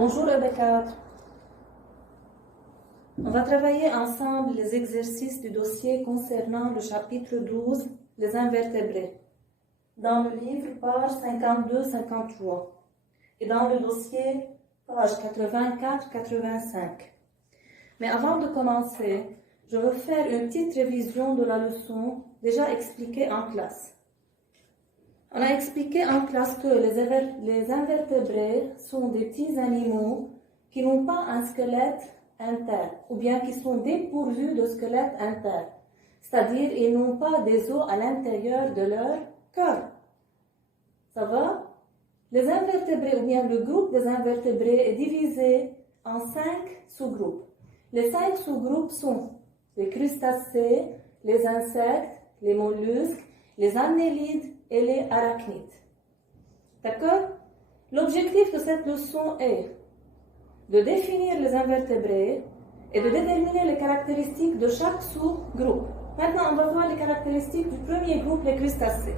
Bonjour EB4. On va travailler ensemble les exercices du dossier concernant le chapitre 12, les invertébrés, dans le livre, page 52-53, et dans le dossier, page 84-85. Mais avant de commencer, je veux faire une petite révision de la leçon déjà expliquée en classe. On a expliqué en classe que les invertébrés sont des petits animaux qui n'ont pas un squelette interne, ou bien qui sont dépourvus de squelette interne. C'est-à-dire, ils n'ont pas des os à l'intérieur de leur corps. Ça va? Les invertébrés, ou bien le groupe des invertébrés est divisé en 5 sous-groupes. Les 5 sous-groupes sont les crustacés, les insectes, les mollusques, les annélides et les arachnides. D'accord? L'objectif de cette leçon est de définir les invertébrés et de déterminer les caractéristiques de chaque sous-groupe. Maintenant, on va voir les caractéristiques du premier groupe, les crustacés.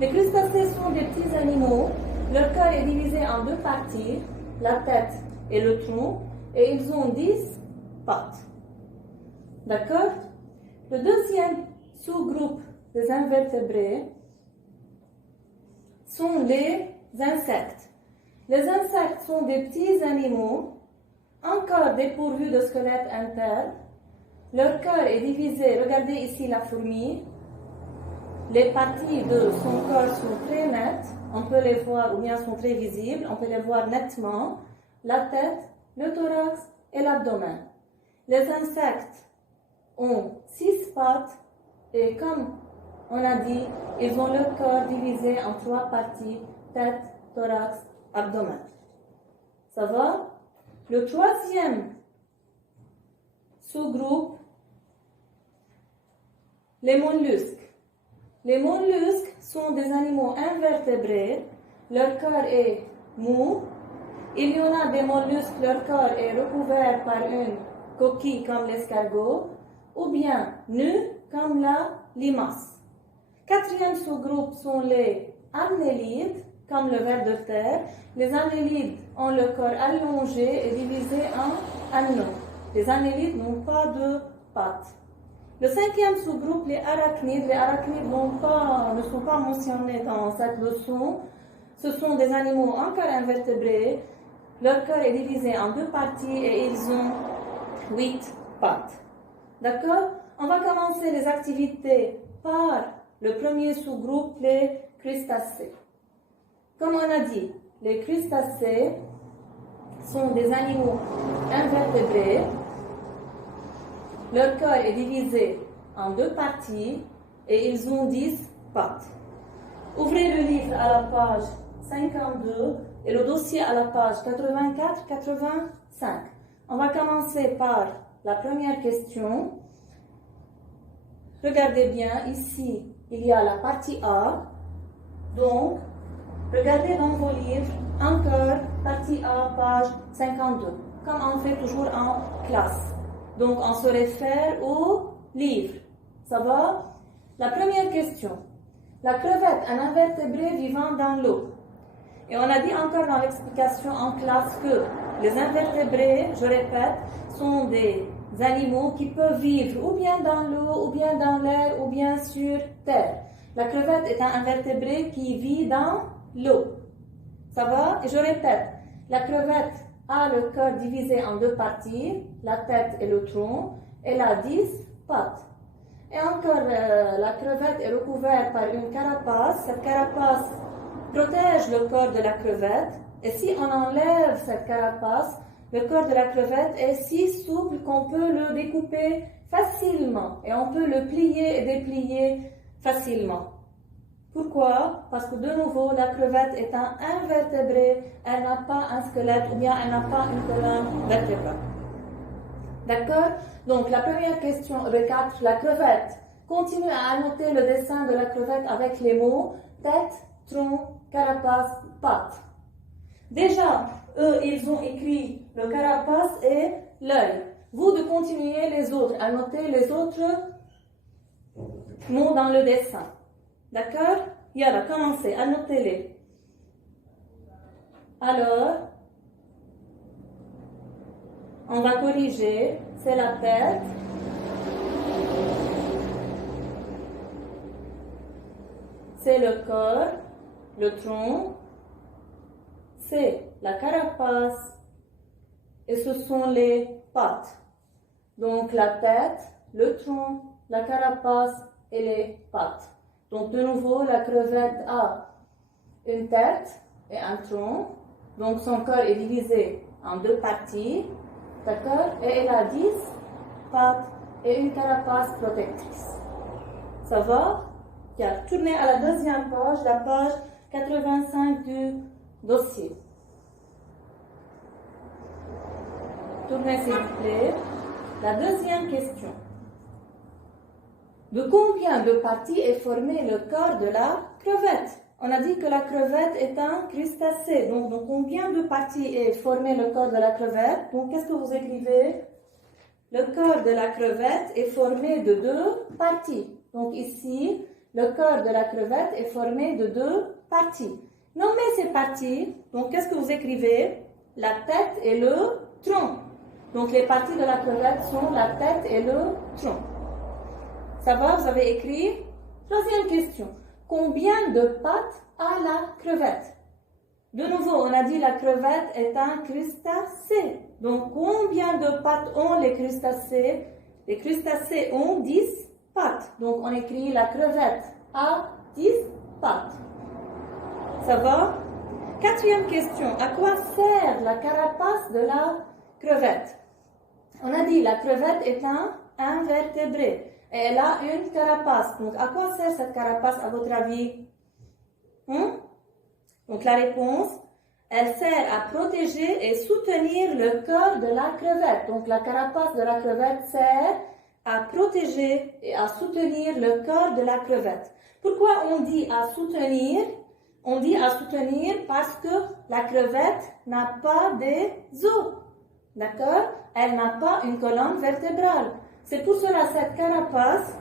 Les crustacés sont des petits animaux. Leur corps est divisé en 2 parties, la tête et le tronc, et ils ont 10 pattes. D'accord? Le deuxième sous-groupe des invertébrés sont les insectes. Les insectes sont des petits animaux encore dépourvus de squelette interne. Leur corps est divisé, regardez ici la fourmi. Les parties de son corps sont très nettes, on peut les voir, ou bien sont très visibles, on peut les voir nettement. La tête, le thorax et l'abdomen. Les insectes ont 6 pattes et comme on a dit, ils ont leur corps divisé en 3 parties, tête, thorax, abdomen. Ça va? Le troisième sous-groupe, les mollusques. Les mollusques sont des animaux invertébrés, leur corps est mou. Il y en a des mollusques, leur corps est recouvert par une coquille comme l'escargot, ou bien nu comme la limace. Quatrième sous-groupe sont les annélides, comme le ver de terre. Les annélides ont le corps allongé et divisé en anneaux. Les annélides n'ont pas de pattes. Le cinquième sous-groupe, les arachnides ne sont pas mentionnés dans cette leçon. Ce sont des animaux encore invertébrés. Leur corps est divisé en 2 parties et ils ont 8 pattes. D'accord? On va commencer les activités par le premier sous-groupe, les crustacés. Comme on a dit, les crustacés sont des animaux invertébrés. Leur corps est divisé en 2 parties et ils ont 10 pattes. Ouvrez le livre à la page 52 et le dossier à la page 84-85. On va commencer par la première question. Regardez bien, ici, il y a la partie A. Donc, regardez dans vos livres, encore, partie A, page 52, comme on fait toujours en classe. Donc, on se réfère au livre. Ça va? La première question. La crevette, un invertébré vivant dans l'eau. Et on a dit encore dans l'explication en classe que les invertébrés, je répète, sont des animaux qui peuvent vivre ou bien dans l'eau, ou bien dans l'air, ou bien sur terre. La crevette est un invertébré qui vit dans l'eau. Ça va? Et je répète, la crevette a le corps divisé en 2 parties, la tête et le tronc. Elle a 10 pattes. Et encore, la crevette est recouverte par une carapace. Cette carapace protège le corps de la crevette. Et si on enlève cette carapace, le corps de la crevette est si souple qu'on peut le découper facilement. Et on peut le plier et déplier facilement. Pourquoi? Parce que de nouveau, la crevette est un invertébré. Elle n'a pas un squelette ou bien elle n'a pas une colonne vertébrale. D'accord? Donc, la première question, récap, la crevette. Continuez à annoter le dessin de la crevette avec les mots tête, tronc, carapace, pattes. Déjà, eux, ils ont écrit le carapace et l'œil. Vous de continuer les autres, annotez les autres mots dans le dessin. D'accord? Yalla, commencez, annotez-les. Alors, On va corriger. C'est la tête. C'est le corps, le tronc. C'est la carapace. Et ce sont les pattes. Donc la tête, le tronc, la carapace et les pattes. Donc de nouveau, la crevette a une tête et un tronc. Donc son corps est divisé en deux parties. D'accord? Et elle a 10 pattes et une carapace protectrice. Ça va? Bien. Tournez à la deuxième page, la page 85 du dossier. Tournez s'il vous plaît. La deuxième question. De combien de parties est formé le corps de la crevette? On a dit que la crevette est un crustacé. Donc, de combien de parties est formé le corps de la crevette? Donc, qu'est-ce que vous écrivez? Le corps de la crevette est formé de deux parties. Donc, ici, le corps de la crevette est formé de deux parties. Nommez ces parties. Donc, qu'est-ce que vous écrivez? La tête et le tronc. Donc, les parties de la crevette sont la tête et le tronc. Ça va? Vous avez écrit? Troisième question. Combien de pattes a la crevette? De nouveau, on a dit la crevette est un crustacé. Donc, combien de pattes ont les crustacés? Les crustacés ont 10 pattes. Donc, on écrit la crevette a 10 pattes. Ça va? Quatrième question. À quoi sert la carapace de la crevette? On a dit la crevette est un invertébré. Et elle a une carapace. Donc, à quoi sert cette carapace à votre avis? Donc, la réponse, elle sert à protéger et soutenir le corps de la crevette. Donc, la carapace de la crevette sert à protéger et à soutenir le corps de la crevette. Pourquoi on dit à soutenir? On dit à soutenir parce que la crevette n'a pas des os. D'accord? Elle n'a pas une colonne vertébrale. C'est pour cela que cette carapace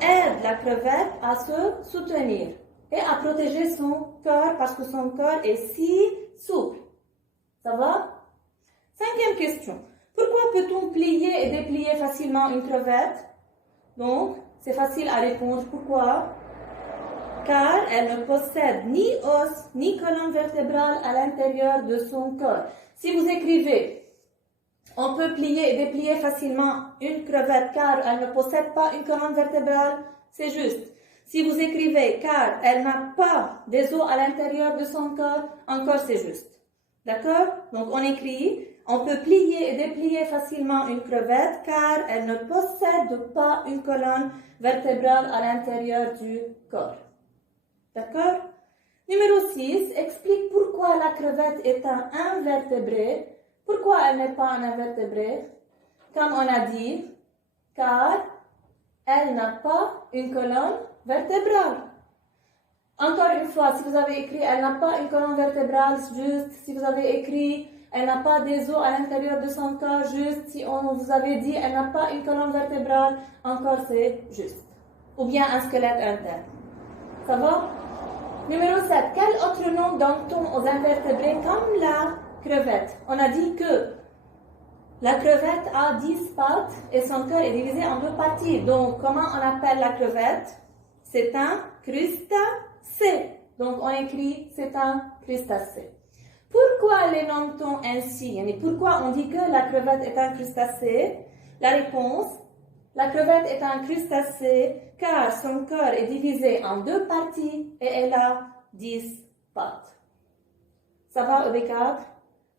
aide la crevette à se soutenir et à protéger son corps parce que son corps est si souple. Ça va? Cinquième question. Pourquoi peut-on plier et déplier facilement une crevette? Donc, c'est facile à répondre. Pourquoi? Car elle ne possède ni os ni colonne vertébrale à l'intérieur de son corps. Si vous écrivez on peut plier et déplier facilement une crevette car elle ne possède pas une colonne vertébrale, c'est juste. Si vous écrivez car elle n'a pas des os à l'intérieur de son corps, encore c'est juste. D'accord? Donc on écrit, on peut plier et déplier facilement une crevette car elle ne possède pas une colonne vertébrale à l'intérieur du corps. D'accord? Numéro 6, explique pourquoi la crevette est un invertébré. Pourquoi elle n'est pas un invertébré? Comme on a dit, car elle n'a pas une colonne vertébrale. Encore une fois, si vous avez écrit elle n'a pas une colonne vertébrale, juste. Si vous avez écrit elle n'a pas des os à l'intérieur de son corps, juste. Si on vous avait dit elle n'a pas une colonne vertébrale, encore c'est juste. Ou bien un squelette interne. Ça va? Numéro 7. Quel autre nom donne-t-on aux invertébrés comme la crevette? On a dit que la crevette a 10 pattes et son corps est divisé en deux parties. Donc, comment on appelle la crevette? C'est un crustacé. Donc, on écrit c'est un crustacé. Pourquoi les nomme-t-on ainsi? Pourquoi on dit que la crevette est un crustacé? La réponse, la crevette est un crustacé car son corps est divisé en deux parties et elle a 10 pattes. Ça va, EB4?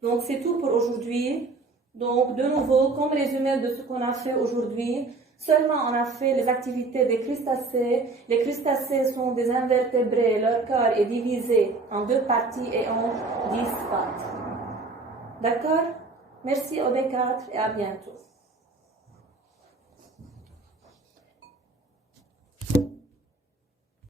Donc, c'est tout pour aujourd'hui. Donc, de nouveau, comme résumé de ce qu'on a fait aujourd'hui, seulement on a fait les activités des crustacés. Les crustacés sont des invertébrés. Leur corps est divisé en deux parties et ont 10 pattes. D'accord? Merci, EB4, et à bientôt.